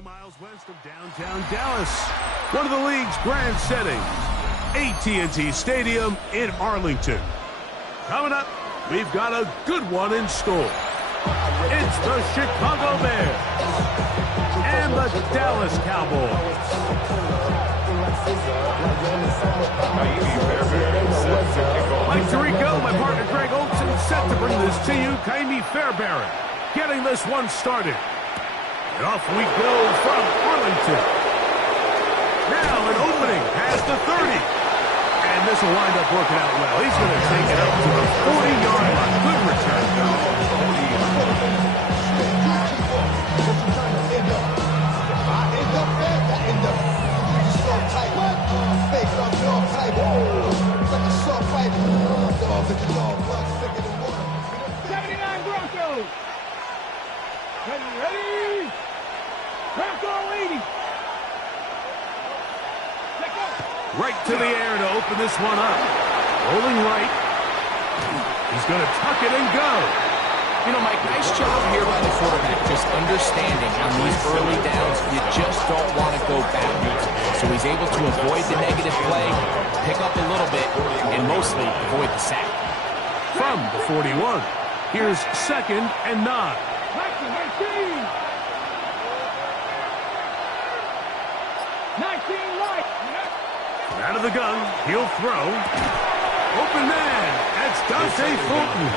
20 miles west of downtown Dallas, one of the league's grand settings, AT&T Stadium in Arlington. Coming up, we've got a good one in store. It's the Chicago Bears and the Dallas Cowboys. Mike Tirico, my partner Greg Olson, set to bring this to you. Kaimi Fairbairn getting this one started. And off we go from Arlington. Now an opening past the 30. And this will wind up working out well. He's going to take it up to the 40-yard line. Good return. Ready? Bronco 80. Right to the air to open this one up. Rolling right. He's going to tuck it and go. You know, Mike, nice job here by the quarterback, just understanding on these early downs, you just don't want to go backwards. So he's able to avoid the negative play, pick up a little bit, and mostly avoid the sack. From the 41, here's 2nd and 9. 19 right. Out of the gun, he'll throw. Open man, that's Dante Fulton.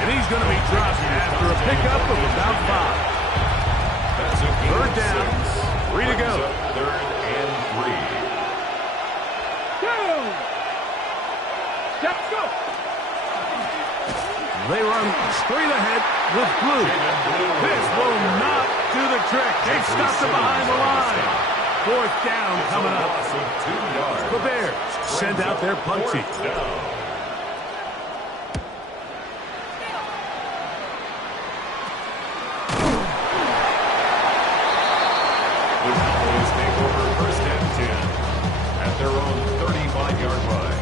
And he's going to be dropped after a pickup of about 5. Third down, 3 to go. Third and 3. Go! Let's go! They run straight ahead with Blue. This will not do the trick. They stopped him behind the line. 4th down coming up. The Bears send out their punt team. The Cowboys take over 1st and 10 at their own 35-yard line.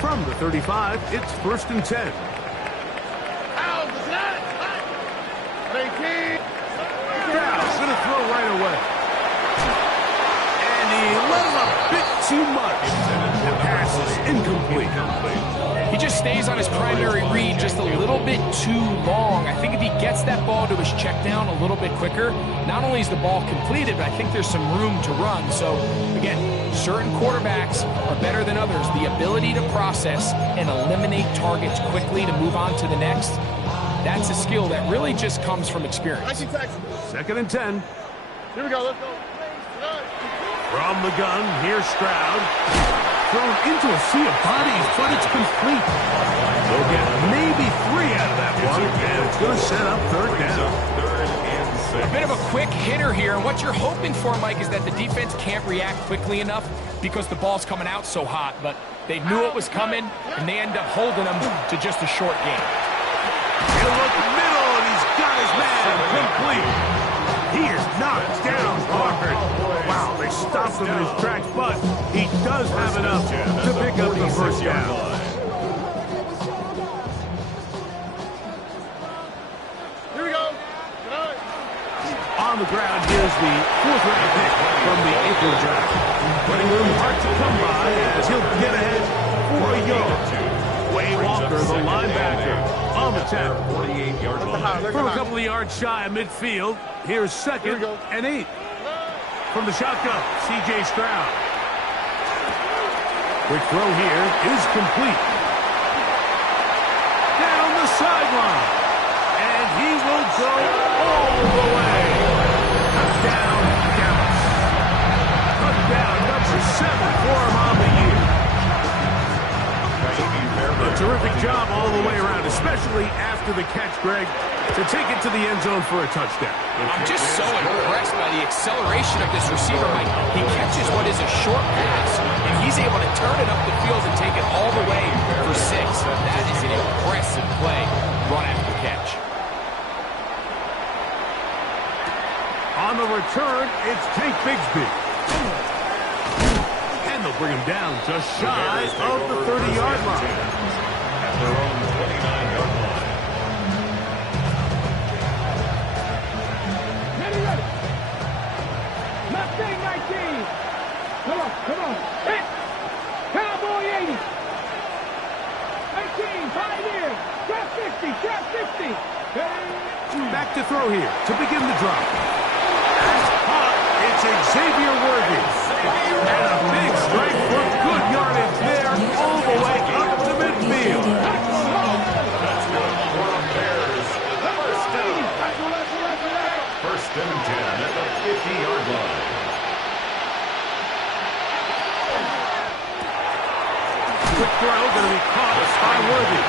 From the 35, it's 1st and 10. Dow's going to throw right away. And he let him a bit too much. The pass is incomplete. He just stays on his primary read just a little bit too long. I think if he gets that ball to his check down a little bit quicker, not only is the ball completed, but I think there's some room to run. So, again, certain quarterbacks are better than others. The ability to process and eliminate targets quickly to move on to the next, that's a skill that really just comes from experience. 2nd and 10. Here we go, let's go. From the gun, here's Stroud. Thrown into a sea of bodies, but it's complete. They'll get maybe 3 out of that one, and it's going to set up 3rd down. A bit of a quick hitter here, and what you're hoping for, Mike, is that the defense can't react quickly enough because the ball's coming out so hot, but they knew it was coming, and they end up holding them to just a short game. He'll look middle, and he's got his man complete. He is knocked down hard. Wow, they stopped him in his tracks, but he does have enough to pick up the 1st down. Here we go. On the ground, here's the 4th-round pick from the April draft. Running room hard to come by as he'll get ahead for a yard. Way Walker, the linebacker, on the tackle. 48-yard line. From a couple of yards shy of midfield, here's 2nd and 8. From the shotgun, C.J. Stroud. Quick throw here is complete. Down the sideline. And he will go all the way. Touchdown, Dallas. Touchdown number 7 for him on the year. A terrific job all the way around, especially after the catch, Greg, to take it to the end zone for a touchdown. I'm just so impressed by the acceleration of this receiver, Mike. He catches what is a short pass, and he's able to turn it up the field and take it all the way for 6. That is an impressive play, run after catch. On the return, it's Tank Bigsby. bring him down just shy of the 30-yard line. At their own 29-yard line. Ready. Left thing, 19. Come on. Hit. Cowboy 80. 19, pioneer. Trap 50. Back to throw here to begin the drive. That's caught. It's Xavier Worthy. And a big strike for good yardage there all the way up to midfield. That's good for the Bears. First down. First and 10 at the 50-yard line. Quick throw going to be caught by Worthy.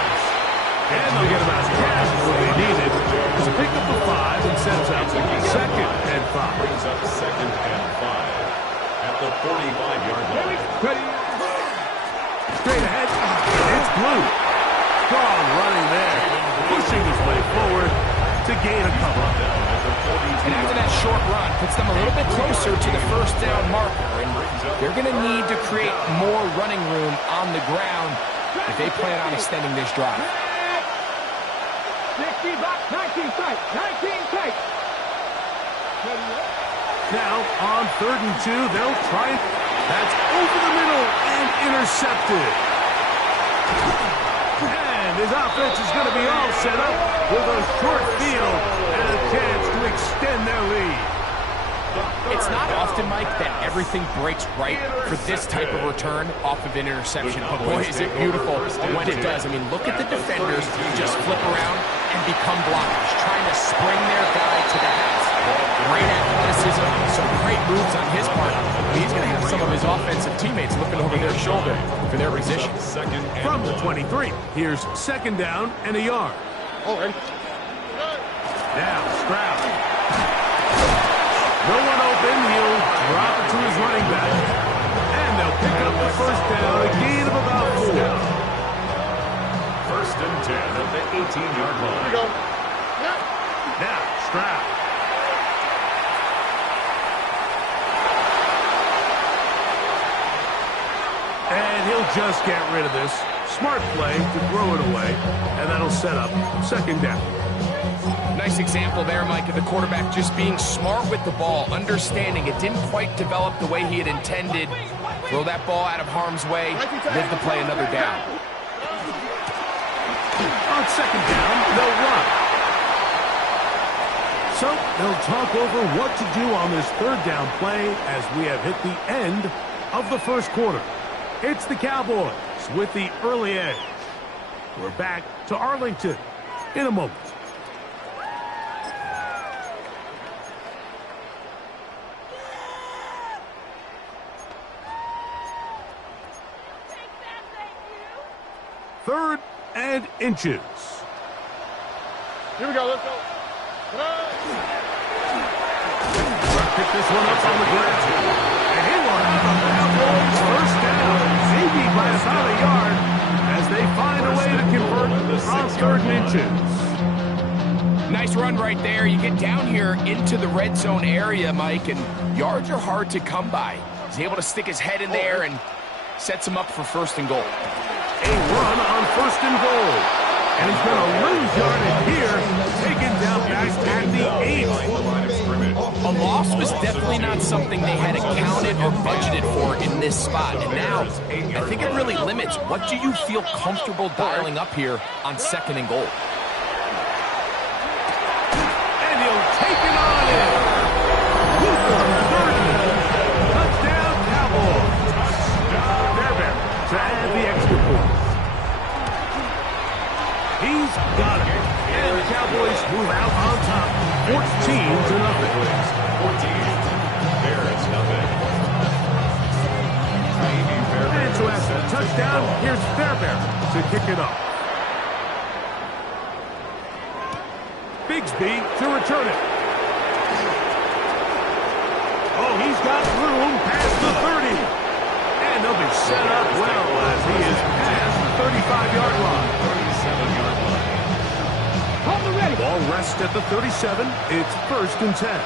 And they'll get about half of what they needed to pick up the 5 and sets up second and 5. Brings up second and 5 at the 45-yard line. Straight ahead, it's Blue. Strong running there, pushing his way forward to gain a couple. And after that short run, puts them a little bit closer to the first down marker. And they're going to need to create more running room on the ground if they plan on extending this drive. 60 back, 19 tight. Now, on 3rd and 2, they'll try it. That's over the middle and intercepted. And his offense is going to be all set up with a short field and a chance to extend their lead. It's not often, Mike, that everything breaks right for this type of return off of an interception. But boy, is it beautiful when it does. I mean, look at the defenders just flip around and become blockers, trying to spring their guy to the house. Great athleticism, some great moves on his part. He's going to have some of his offensive teammates looking over their shoulder for their position. From the 23, here's second down and a yard. Now, Stroud. No one open. He'll drop it to his running back. And they'll pick up the first down, a gain of about 4. First and 10 at the 18-yard line. Here we go. Now, Stroud. And he'll just get rid of this. Smart play to throw it away. And that'll set up second down. Nice example there, Mike, of the quarterback just being smart with the ball, understanding it didn't quite develop the way he had intended. Throw that ball out of harm's way, live to play another down. On second down, they'll run. So they'll talk over what to do on this third down play as we have hit the end of the first quarter. It's the Cowboys with the early edge. We're back to Arlington in a moment. Third and inches. Here we go, let's go. Pick this one up on the ground. And he will have the Cowboys first down. Maybe by about a yard as they find a way to convert on 3rd and inches. Nice run right there. You get down here into the red zone area, Mike, and yards are hard to come by. He's able to stick his head in there and sets him up for 1st and goal. A run on 1st and goal. And he's going to lose yardage here, taken down back at the 8. A loss was definitely not something they had accounted or budgeted for in this spot. And now, I think it really limits what do you feel comfortable dialing up here on 2nd and goal. And he'll take it on in. Touchdown, Cowboys. Fairbairn to add the extra point. He's got it. And the Cowboys move out on top, 14-0. 14. Bears nothing. And so after the touchdown, here's Fairbairn to kick it off. Bigsby to return it. Oh, he's got room past the 30. And they'll be set up well as he is past the 35-yard line. 37-yard line. Ball rests at the 37. It's 1st and 10.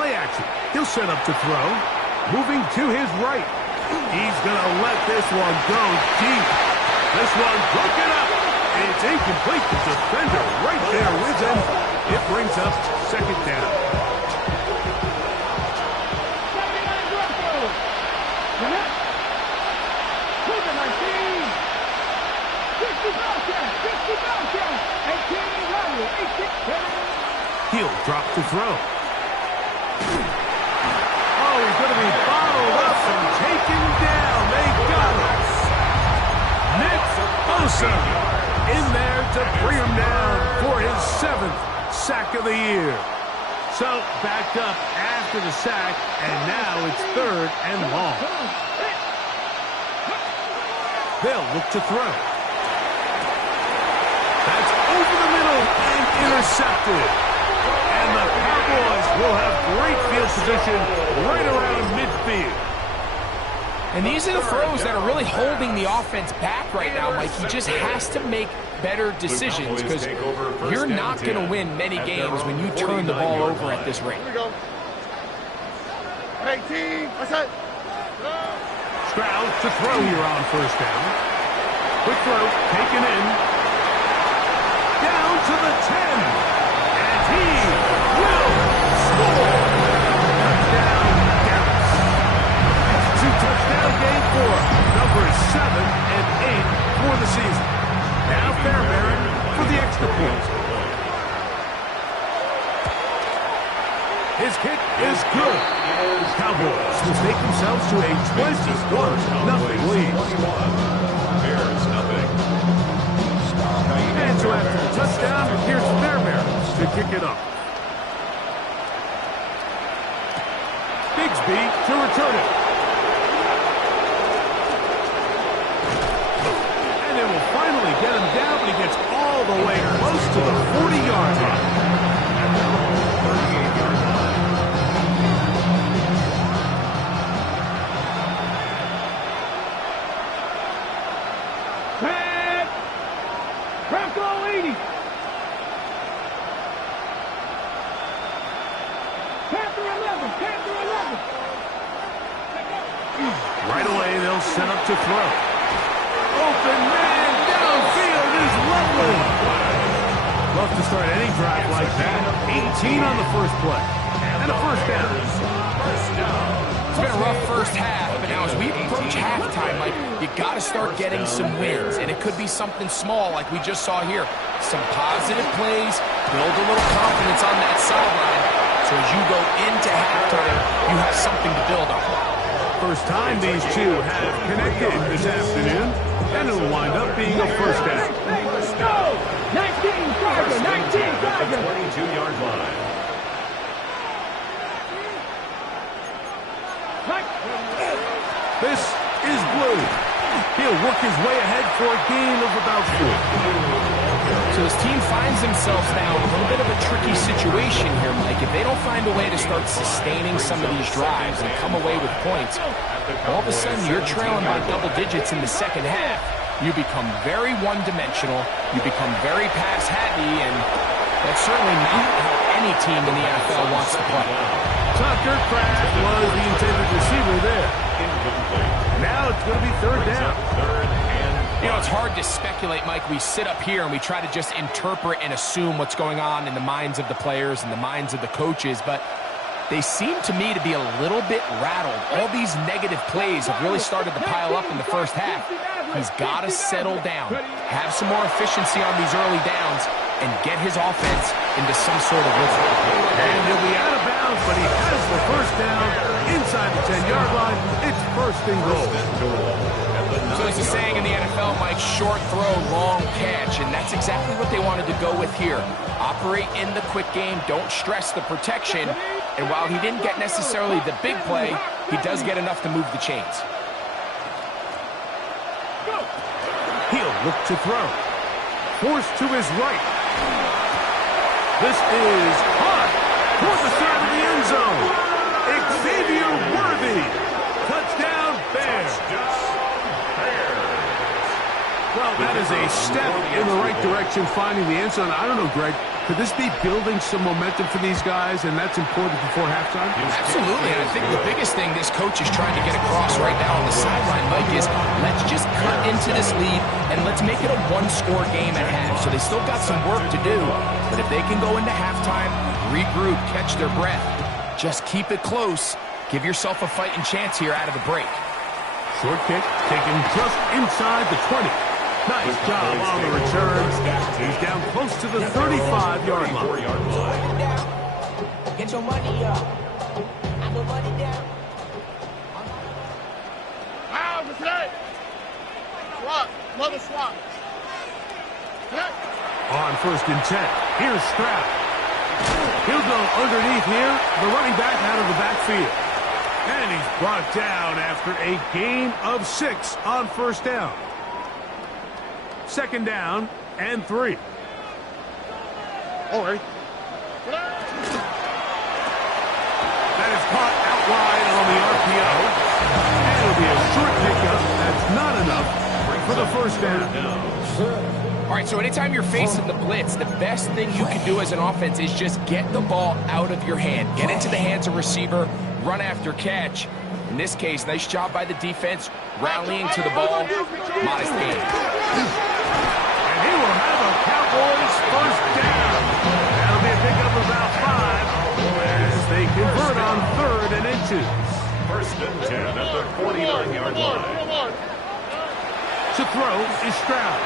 Play action. He'll set up to throw. Moving to his right. He's going to let this one go deep. This one broken up. It's incomplete. The defender right there with him. It brings up second down. He'll drop to throw. Oh, he's going to be bottled up and taken down. They got him. Nick Bosa in there to bring him down for his 7th sack of the year. So backed up after the sack, and now it's 3rd and long. They'll look to throw. That's over the middle and intercepted. And the Cowboys will have great field position right around midfield. And these are the throws that are really holding the offense back right now, Mike. He just has to make better decisions because you're not going to win many games when you turn the ball over at this rate. Stroud to throw here on 1st down. Quick throw, taken in. Down to the 10. And he will score. Touchdown, Dallas. 2-touchdown game for numbers 7 and 8 for the season. Now Fairbairn for the extra point. His kick is good. Cowboys will take themselves to a 21-0 lead. Bears nothing. And so after the touchdown, here's Fairbairn to kick it up. Bigsby to return it. And it will finally get him down, but he gets all the way close to the 40-yard line. Right away, they'll set up to throw. Open man downfield is lovely. Love to start any drive like that. 18 on the first play. And a first down. It's been a rough first half, but now as we approach halftime, Mike, you got to start getting some wins. And it could be something small like we just saw here. Some positive plays, build a little confidence on that sideline. So as you go into halftime, you have something to build on. First time these two have connected this afternoon, and it'll wind up being a first down. 19 Tiger, 19 Tiger. 22-yard line. This is Blue. He'll work his way ahead for a gain of about 4. So his team finds themselves now in a little bit of a tricky situation here, Mike. If they don't find a way to start sustaining some of these drives and come away with points, all of a sudden you're trailing by double digits in the second half. You become very one-dimensional. You become very pass-happy, and that's certainly not how any team in the NFL wants to play. Tucker Kraft was the intended receiver there. Now it's going to be 3rd down. You know, it's hard to speculate, Mike. We sit up here and we try to just interpret and assume what's going on in the minds of the players and the minds of the coaches, but they seem to me to be a little bit rattled. All these negative plays have really started to pile up in the first half. He's got to settle down, have some more efficiency on these early downs, and get his offense into some sort of rhythm. And he'll be out of bounds, but he has the first down inside the 10-yard line. It's 1st and goal. So there's a saying in the NFL, Mike, short throw, long catch, and that's exactly what they wanted to go with here. Operate in the quick game, don't stress the protection, and while he didn't get necessarily the big play, he does get enough to move the chains. He'll look to throw. Forced to his right. This is hot toward the side of the end zone. Xavier Worthy. Touchdown, Bears. Well, that is a step in the right direction, finding the end zone. I don't know, Greg. Could this be building some momentum for these guys, and that's important before halftime? Absolutely, and I think the biggest thing this coach is trying to get across right now on the sideline, Mike, is let's just cut into this lead, and let's make it a one-score game at half. So they still got some work to do, but if they can go into halftime, regroup, catch their breath, just keep it close, give yourself a fighting chance here out of the break. Short kick taken just inside the 20. Nice job on the return. He's down close to the 35-yard line. Get your money up. I go money down. Wow, the play. Swap. Another swap. On 1st and 10. Here's Stroud. He'll go underneath here. The running back out of the backfield. And he's brought down after a gain of 6 on 1st down. 2nd down and 3. All right. That is caught out wide on the RPO. And it'll be a short pickup. That's not enough for the 1st down. All right, so anytime you're facing the blitz, the best thing you can do as an offense is just get the ball out of your hand. Get into the hands of receiver, run after catch. In this case, nice job by the defense, rallying to the ball. Modest gain. And he will have a Cowboys 1st down. That'll be a pickup of about 5 as they convert on 3rd and inches. 1st and 10 at the 49-yard line. To throw is Stroud.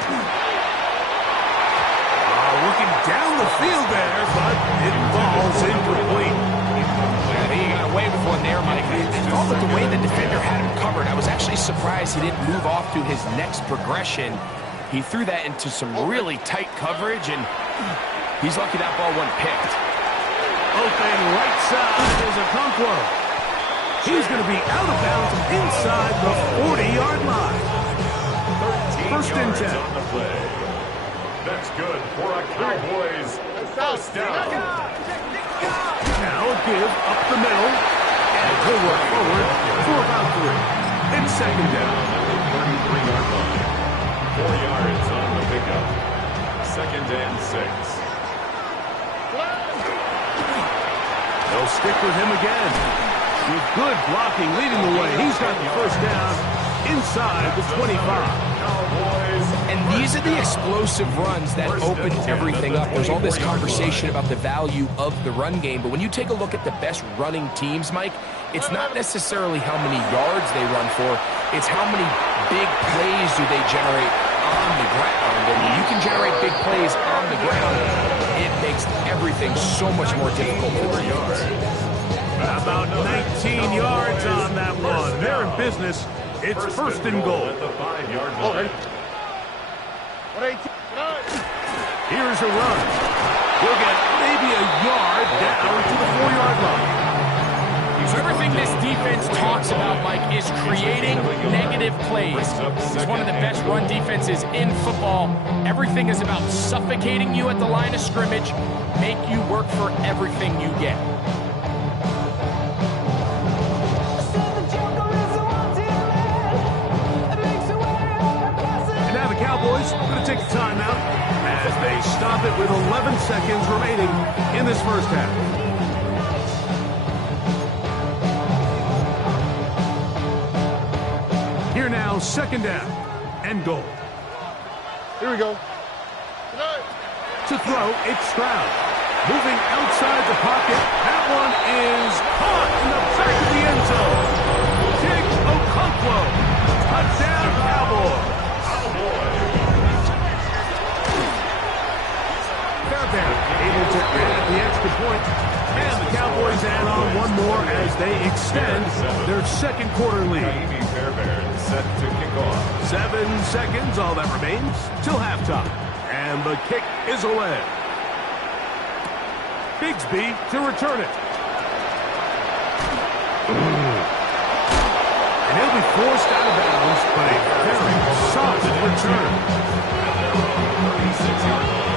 Looking down the field there, but it falls incomplete. I think he got away with one there, Mike. I thought with the way the defender had him covered, I was actually surprised he didn't move off to his next progression. He threw that into some really tight coverage, and he's lucky that ball wasn't picked. Open right side is Okonkwo. He's going to be out of bounds inside the 40-yard line. 1st and 10. On the play. That's good for a Cowboys 1st down. Now a give up the middle, and he'll work forward for about 3. And 2nd down. 33-yard line. 4 yards on the pickup. 2nd and 6. They'll stick with him again. With good blocking leading the way, he's got the 1st down inside the 25. And these are the explosive runs that open everything up. There's all this conversation about the value of the run game, but when you take a look at the best running teams, Mike, it's not necessarily how many yards they run for, it's how many big plays do they generate on the ground. And when you can generate big plays on the ground, it makes everything so much more difficult for the yards. About 19 yards on that one. They're in business. It's 1st and goal. At the 5-yard line. Here's a run. He'll get maybe a yard down to the 4-yard line. So everything this defense talks about, Mike, is creating negative plays. It's one of the best run defenses in football. Everything is about suffocating you at the line of scrimmage, make you work for everything you get. Cowboys are going to take a timeout as they stop it with 11 seconds remaining in this 1st half. Here now, 2nd down and goal. Here we go. To throw, it's Stroud. Moving outside the pocket. That one is caught in the back of the end zone. Diggs Okonkwo. Touchdown, Cowboys. Able to add the extra point, and the Cowboys add on one more as they extend their 2nd quarter lead. Set to kick off. 7 seconds, all that remains till halftime, and the kick is away. Bigsby to return it. And he'll be forced out of bounds, but a very solid return. 36-yard line.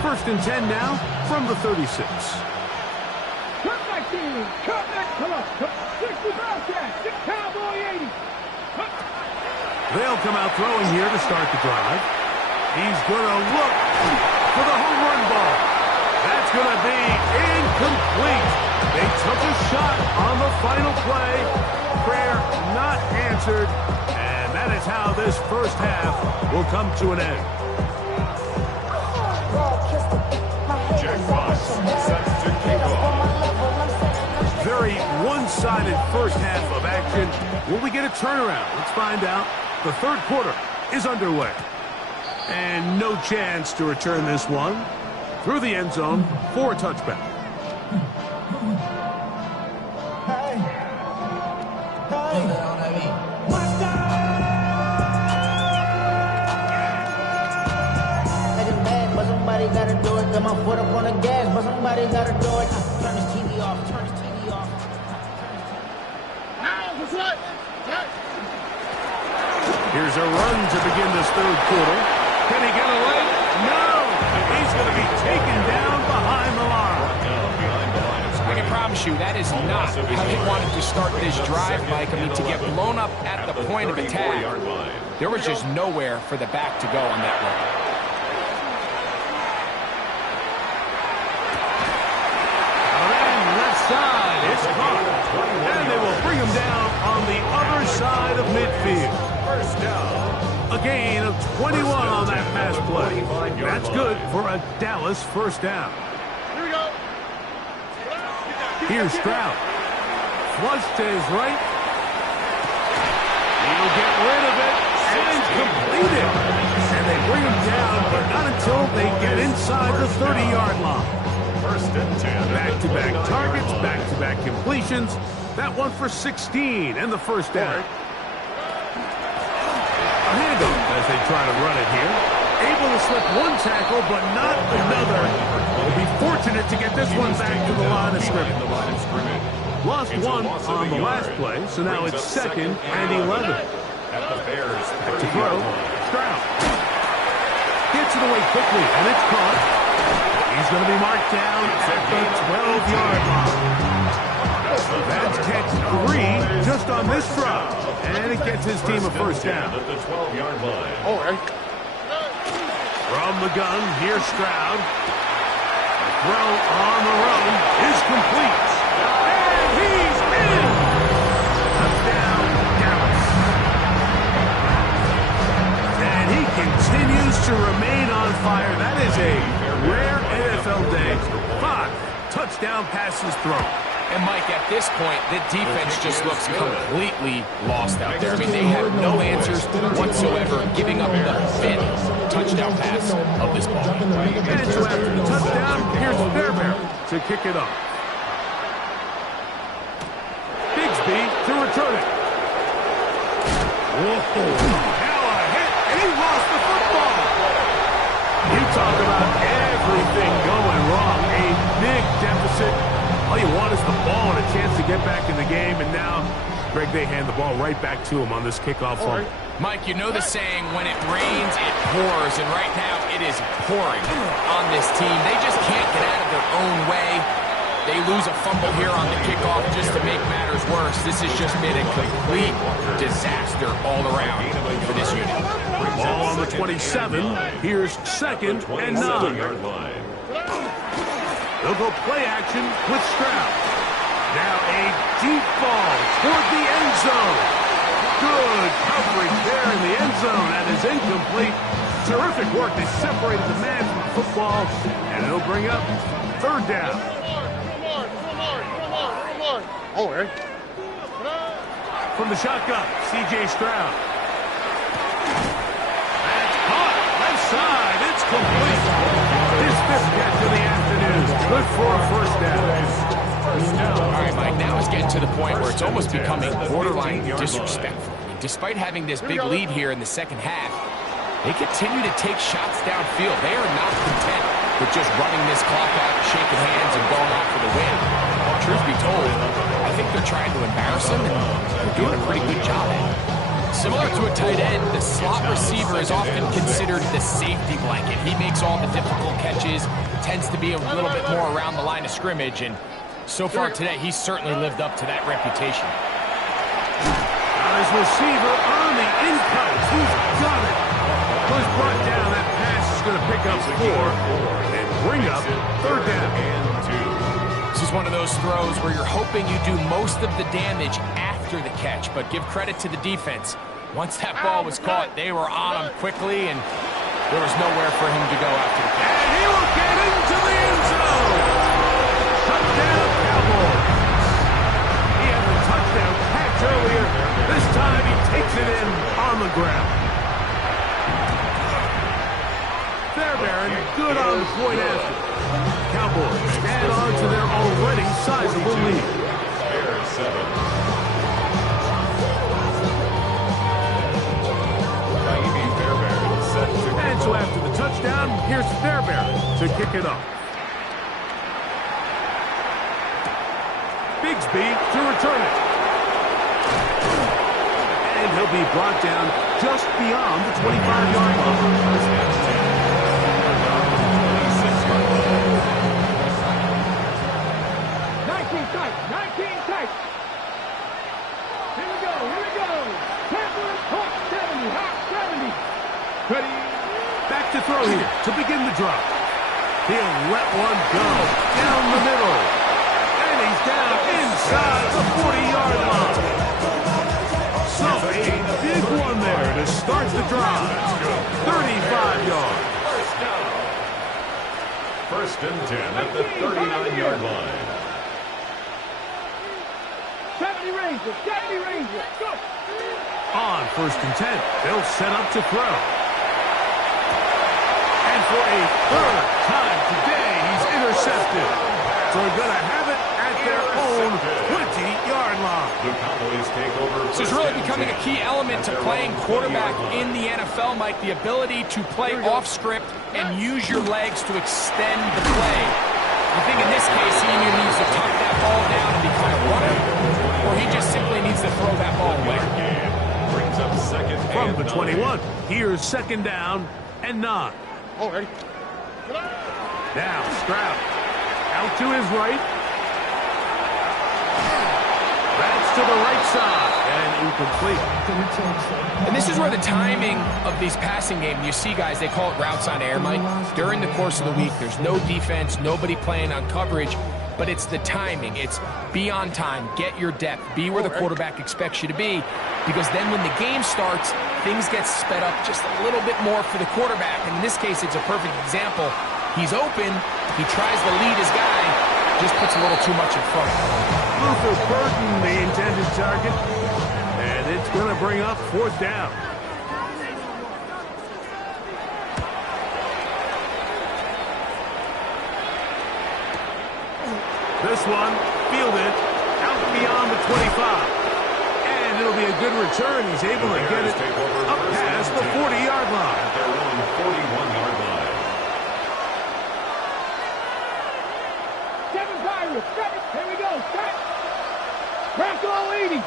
1st and 10 now from the 36. Cut back team. Cut back. Come on. 65 back. Cowboy 80. They'll come out throwing here to start the drive. He's going to look for the home run ball. That's going to be incomplete. They took a shot on the final play. Prayer not answered. And that is how this first half will come to an end. Jackpot set to kick off. Very one-sided first half of action. Will we get a turnaround? Let's find out. The third quarter is underway. And no chance to return this one through the end zone for a touchback. Somebody gotta do it. Got my foot up on the gas, but somebody gotta do it. Turn this TV off. Turn this TV off. Now, what's right? Here's a run to begin this third quarter. Can he get away? No! He's going to be taken down behind the line. I can promise you that is not how he wanted to start this drive, Mike. I mean, to get blown up at the point of attack, there was just nowhere for the back to go on that one. Side, it's caught. And they will bring him down on the other side of midfield. First down. A gain of 21 on that pass play. That's good for a Dallas first down. Here we go. Here's Stroud. Flush to his right. He'll get rid of it and complete it. And they bring him down, but not until they get inside the 30-yard line. First and 10. Back-to-back targets, back-to-back completions. That one for 16 and the first down. A handoff as they try to run it here. Able to slip one tackle, but not another. Will be fortunate to get this one back to the line of scrimmage. Lost one on the last play, so now it's second and 11. At the Bears' Back to throw. Stroud. Gets it away quickly, and it's caught. He's going to be marked down at the 12-yard line. That's catch 3 just on this drive. And it gets his team a first down. At the 12-yard line. All right. From the gun, here's Stroud. The throw on the run is complete. And he's in! Touchdown, Dallas. And he continues to remain on fire. That is a rare NFL day. 5 touchdown passes thrown. And, Mike, at this point, the defense just looks completely lost out there. I mean, they have no answers whatsoever, giving up the 5th touchdown pass of this ball. And so after the touchdown, here's Fairbairn to kick it off. Bigsby to return it. Whoa, hell a hit, and he lost the football. You talk about everything going wrong. A big deficit. All you want is the ball and a chance to get back in the game, and now, Greg, they hand the ball right back to him on this kickoff fumble. Mike, you know the saying, when it rains, it pours, and right now it is pouring on this team. They just can't get out of their own way. They lose a fumble here on the kickoff just to make matters worse. This has just been a complete disaster all around for this unit. Ball on the 27. Here's second and 9. They'll go play action with Stroud. Now a deep ball toward the end zone. Good coverage there in the end zone. That is incomplete. Terrific work. They separated the man from the football, and it'll bring up third down. All right. From the shotgun, C.J. Stroud. That's caught. Left side. It's complete. His 5th catch of the afternoon. Good for a first down. All right, Mike, now it's getting to the point where it's almost becoming borderline disrespectful. Despite having this big lead here in the second half, they continue to take shots downfield. They are not content with just running this clock out, shaking hands, and going out for the win. Truth be told, I think they're trying to embarrass him, and they're doing a pretty good job at it. Similar to a tight end, the slot receiver is often considered the safety blanket. He makes all the difficult catches, tends to be a little bit more around the line of scrimmage, and so far today, he's certainly lived up to that reputation. Got his receiver on the in-coach. He's got it. Was brought down. That pass is going to pick up 4 and bring up third down. This is one of those throws where you're hoping you do most of the damage after the catch, but give credit to the defense. Once that ball was caught, they were on him quickly, and there was nowhere for him to go after the catch. And he will get into the end zone. Touchdown, Cowboys. He had the touchdown catch earlier. This time he takes it in on the ground. Fairbairn good on the point after. Cowboys add on to their already sizable lead. Bears 7. And so after the touchdown, here's Fairbairn to kick it off. Bigsby to return it. And he'll be brought down just beyond the 25-yard line. 19 tight. Here we go. Tampa, hot 70. Ready. Back to throw here to begin the drive. He'll let one go down the middle. And he's down inside the 40-yard line. So a big one there to start the drive. 35 yards. First and 10 at the 39-yard line. 70 Rangers. Go. On first and 10, they'll set up to throw. And for a third time today, he's intercepted. So they're going to have it at their own 20-yard line. The Cowboys take over. This is really becoming a key element to playing quarterback in the NFL, Mike, the ability to play off script and use your legs to extend the play. I think in this case, he either needs to tuck that ball down and become a runner, or he just simply needs to throw that ball away. Brings up second From the and 21, here's second down and 9. Oh, ready. Now Stroud out to his right. That's to the right side and incomplete. And this is where the timing of these passing games, you see guys, they call it routes on air, Mike. During the course of the week, there's no defense, nobody playing on coverage, but it's the timing. It's be on time, get your depth, be where the quarterback expects you to be, because then when the game starts, things get sped up just a little bit more for the quarterback. And in this case, it's a perfect example. He's open, he tries to lead his guy, just puts a little too much in front. Luther Burton, the intended target, and it's going to bring up fourth down. This one fielded out beyond the 25. And it'll be a good return. He's able to get it up past the 40-yard line. at their own 41-yard line. 7 Pirates. 7. Here we go. Start. Crack all 80.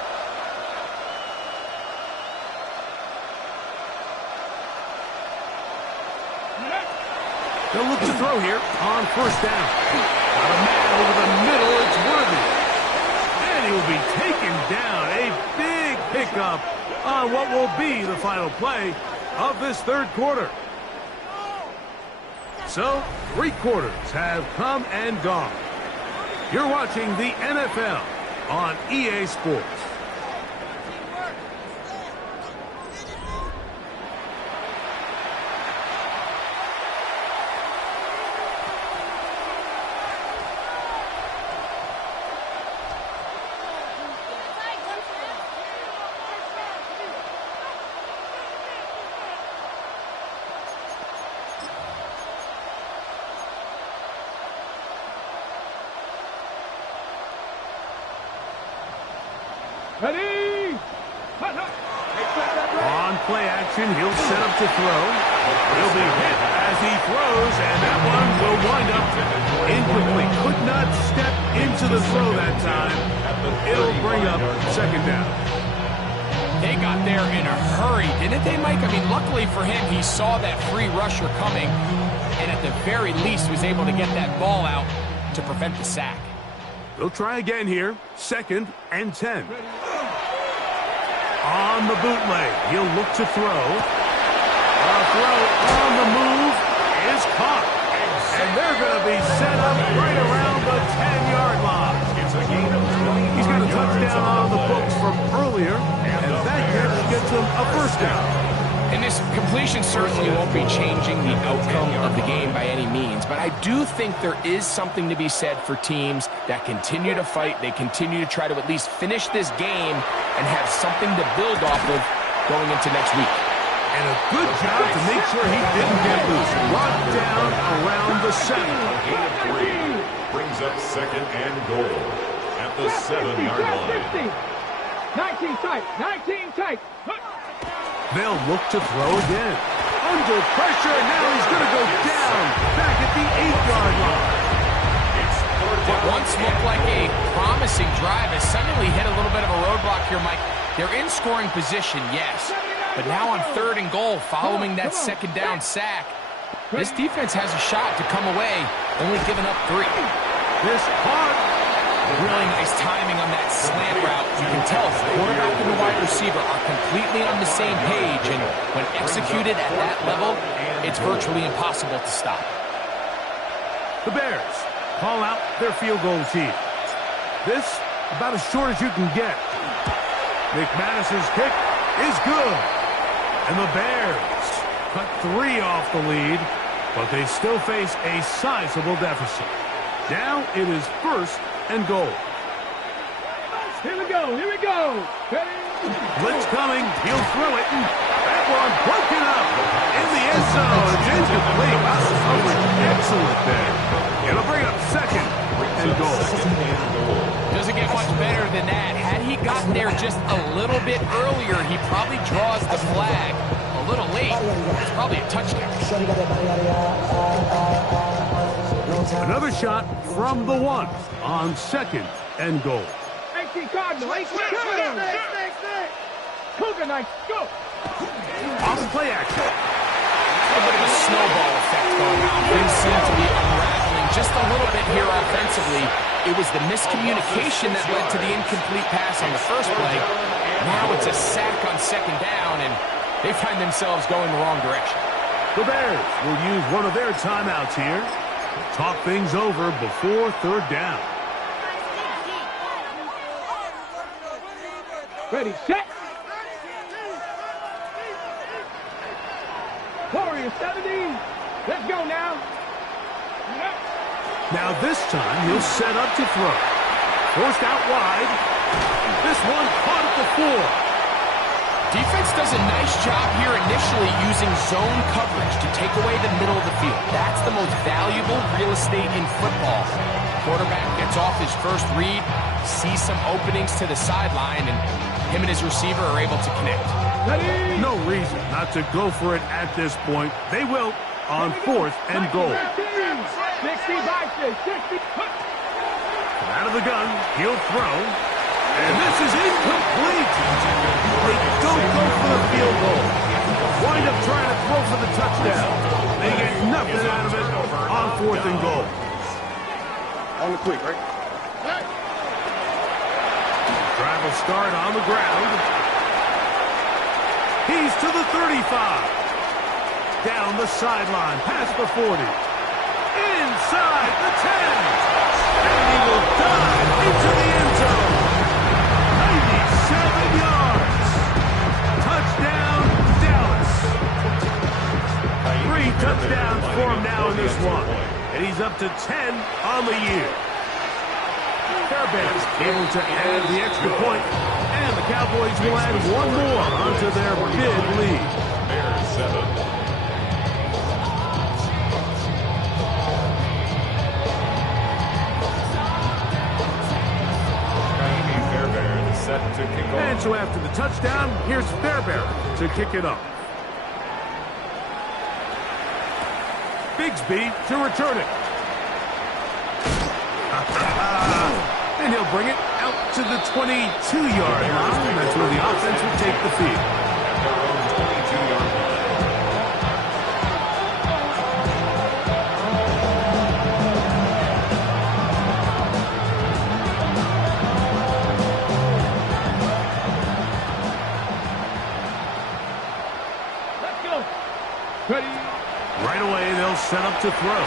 They'll look to throw here on first down. Got a man over the middle. It's Worthy. And he will be taken down. A big pickup on what will be the final play of this third quarter. So, 3 quarters have come and gone. You're watching the NFL on EA Sports. Ready. Hut, hut. On play action, he'll set up to throw. He'll be hit as he throws, and that one will wind up incomplete. Could not step into the throw that time. It'll bring up second down. They got there in a hurry, didn't they, Mike? I mean, luckily for him, he saw that free rusher coming, and at the very least was able to get that ball out to prevent the sack. They'll try again here. Second and 10. On the bootleg, he'll look to throw. A throw on the move is caught. And they're going to be set up right around the 10-yard line. It's a gain of 20. He's got a touchdown on the books from earlier, and that catch gets him a first down. And this completion certainly won't be changing the outcome of the game by any means, but I do think there is something to be said for teams that continue to fight. They continue to try to at least finish this game and have something to build off of going into next week. And a good job to make sure he didn't get loose. Brought down around the 7. Gain of 3 brings up second and goal at the 7-yard line. 19 tight. 19 tight. They'll look to throw again. Under pressure, and now he's going to go down back at the 8-yard line. What once looked like a promising drive has suddenly hit a little bit of a roadblock here, Mike. They're in scoring position, yes. But now on 3rd and goal, following that second down sack, this defense has a shot to come away, only giving up 3. This hard. Really nice timing on that slant route. You can tell the quarterback and the wide receiver are completely on the same page, and when executed at that level, it's virtually impossible to stop. The Bears call out their field goal team. This about as short as you can get. McManus's kick is good. And the Bears cut 3 off the lead, but they still face a sizable deficit. Now it is 1st and goal. Here we go. Here we go. Ready? Blitz coming. He'll throw it. That one broken up in the end zone. It's incomplete. Wow, the coverage excellent there. It'll bring up 2nd and goal. Doesn't get much better than that. Had he gotten there just a little bit earlier, he probably draws the flag a little late. It's probably a touchdown. Another shot from the 1 on 2nd and goal. 18 Cardinal. 18 Cardinal. Cougar Knights, go. Off play action. A bit of a snowball effect going on. Things seem to be unraveling just a little bit here offensively. It was the miscommunication that led to the incomplete pass on the first play. Now it's a sack on 2nd down, and they find themselves going the wrong direction. The Bears will use one of their timeouts here. Talk things over before 3rd down. Ready, set. Warriors 17. Let's go now. Now this time he'll set up to throw. Forced out wide. This one caught at the 4. Defense does a nice job here initially using zone coverage to take away the middle of the field. That's the most valuable real estate in football. Quarterback gets off his first read, sees some openings to the sideline, and him and his receiver are able to connect. Ready? No reason not to go for it at this point. They will on 4th and goal. 60 by 60. Out of the gun, he'll throw. And this is incomplete. They don't go for the field goal. Wind up trying to throw for the touchdown. They get nothing out of it on 4th and goal. On the quick, right? Drive will start on the ground. He's to the 35. Down the sideline, past the 40. Inside the 10. And he will dive into the end zone. 97 yards. Touchdown, Dallas. 3 touchdowns for him now in this one. And he's up to 10 on the year. Fairbanks able to add the extra point. And the Cowboys will add one more onto their big lead. Bears 7. Set to kick off. And so after the touchdown, here's Fairbairn to kick it off. Bigsby to return it. And he'll bring it out to the 22-yard line. That's where the offense will take the field. At their own 22-yard line. set up to throw.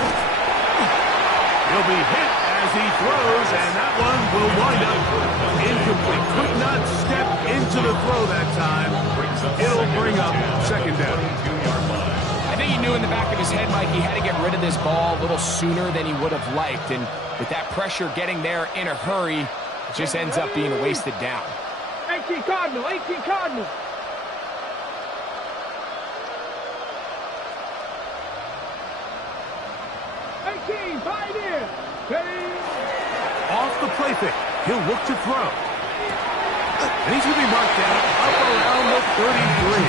He'll be hit as he throws, and that one will wind up incomplete. Could not step into the throw that time. It'll bring up second down. I think he knew in the back of his head, Mike, he had to get rid of this ball a little sooner than he would have liked. And with that pressure getting there in a hurry, it just ends up being a wasted down. 18 Cardinal, 18 Cardinal. Pioneer. Off the play fake. He'll look to throw. And he's going to be marked down up around the 33.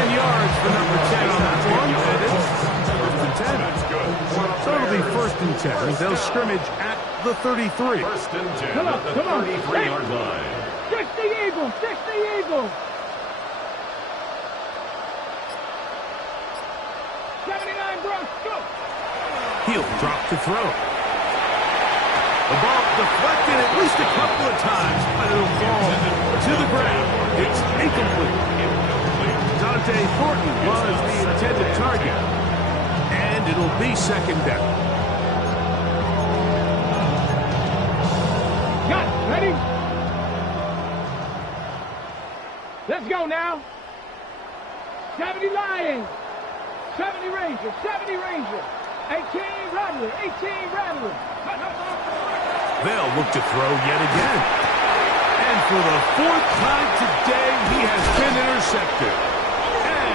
10 yards for number 10 on that one. And it's first and 10. So it'll be first and 10. They'll scrimmage at the 33. First and 10 at the 33-yard line. 60 Eagles, 60 Eagles. 79 Bronx, go. He'll drop to throw. The ball deflected at least a couple of times, but it'll fall to the ground. It's incomplete. Dante Thornton was the intended target. And it'll be second down. Got it. Ready? Let's go now. 70 Lions. 70 Rangers. 70 Rangers. 18 Rattler. 18 Rattler. They'll look to throw yet again. And for the fourth time today, he has been intercepted.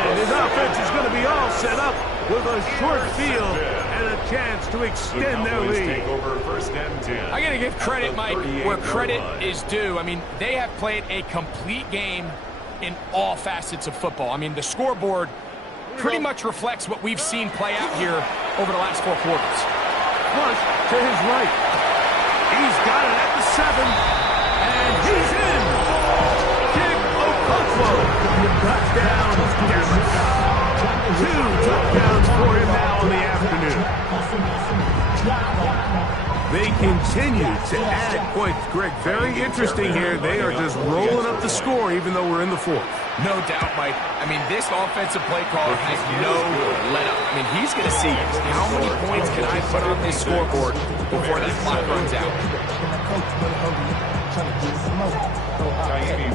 And his offense is going to be all set up with a short field and a chance to extend their lead. Take over first and 10. I got to give credit, Mike, where credit is due. I mean, they have played a complete game in all facets of football. I mean, the scoreboard pretty much reflects what we've seen play out here over the last 4 quarters. Flush to his right. He's got it at the 7. And he's in. Kick Okonkwo. Touchdown, Dallas. 2 touchdowns for him now in the afternoon. They continue to add points. Greg, very interesting here. They are just rolling up the score even though we're in the 4th. No doubt, Mike. I mean, this offensive play caller has no let-up. I mean, he's going to see how many points can I put on this scoreboard before that clock runs out.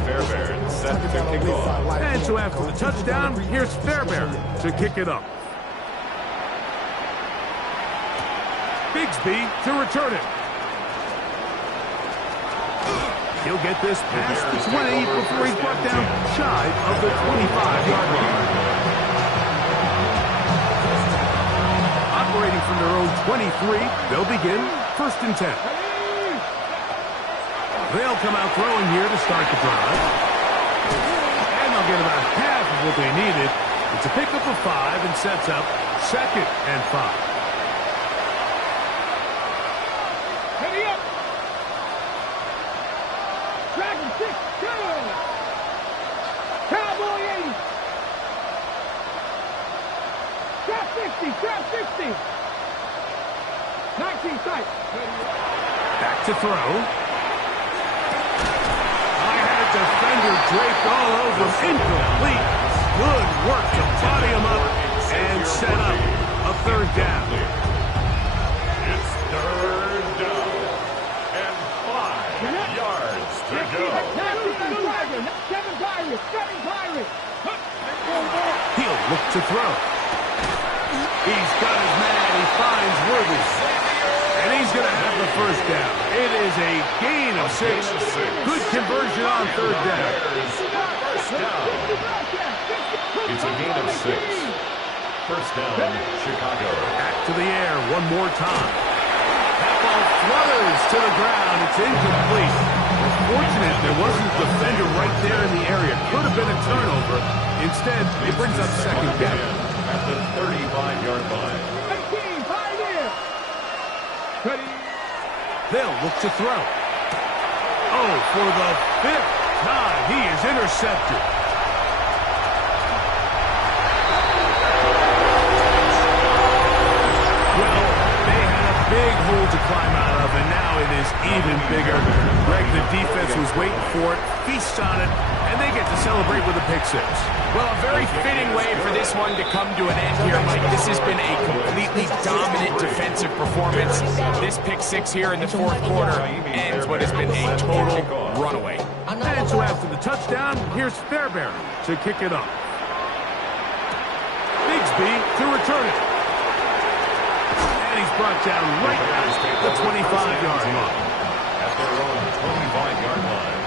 Fairbairn set to kick off. And so after the touchdown, here's Fairbairn to kick it up. Bigsby to return it. He'll get this past the 20 before he's brought down shy of the 25-yard line. Operating from their own 23, they'll begin first and 10. They'll come out throwing here to start the drive. And they'll get about half of what they needed. It's a pickup of 5 and sets up second and 5. Cowboy 80. Trap 60. Trap 60. 19 sight. Back to throw. I had a defender draped all over. Incomplete. Good work to body him up and set up a third down. It's third down. And 5 yards to go. He'll look to throw. He's got his man. He finds Worthy. And he's going to have the first down. It is a gain of 6. Good conversion on third down. First down. It's a gain of 6. First down, Chicago. Back to the air one more time. That ball flutters to the ground. It's incomplete. Fortunate there wasn't a defender right there in the area. Could have been a turnover. Instead, it brings up second down. At the 35-yard line. 18, Pioneer. They'll look to throw. Oh, for the 5th time, he is intercepted. Well, they had a big hole to climb out of, and now it is even bigger. Greg, the defense was waiting for it, feasts on it, and they get to celebrate with a pick six. Well, a very fitting way for this one to come to an end here, Mike. This has been a completely dominant defensive performance. This pick six here in the fourth quarter ends what has been a total runaway. And so after the touchdown, here's Fairbairn to kick it off. Bigsby to return it. And he's brought down right at the 25-yard line. At their own 25-yard line.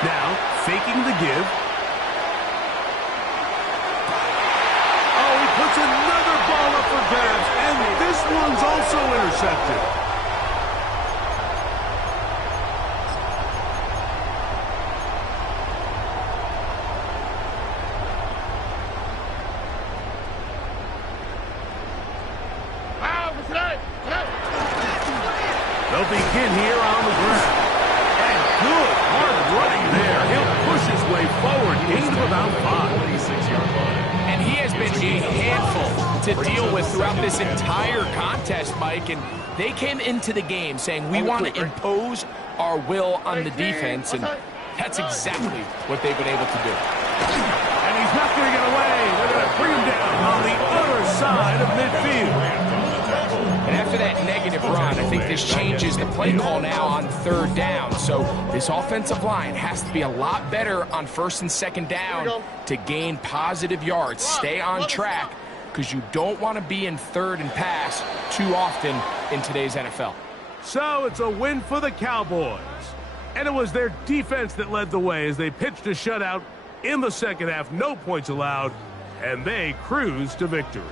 Now, faking the give. Oh, he puts another ball up for grabs, and this one's also intercepted. They'll begin here on the ground. And good, hard running there. He'll push his way forward into about 5. 26-yard line. And he has been a handful to deal with throughout this entire contest, Mike. And they came into the game saying, we want to impose our will on the defense. And that's exactly what they've been able to do. And he's not going to get away. They're going to bring him down on the other side of midfield. And after that negative run, I think this changes the play call now on third down. So this offensive line has to be a lot better on first and second down to gain positive yards. Stay on track because you don't want to be in third and pass too often in today's NFL. So it's a win for the Cowboys. And it was their defense that led the way as they pitched a shutout in the second half. No points allowed, and they cruised to victory.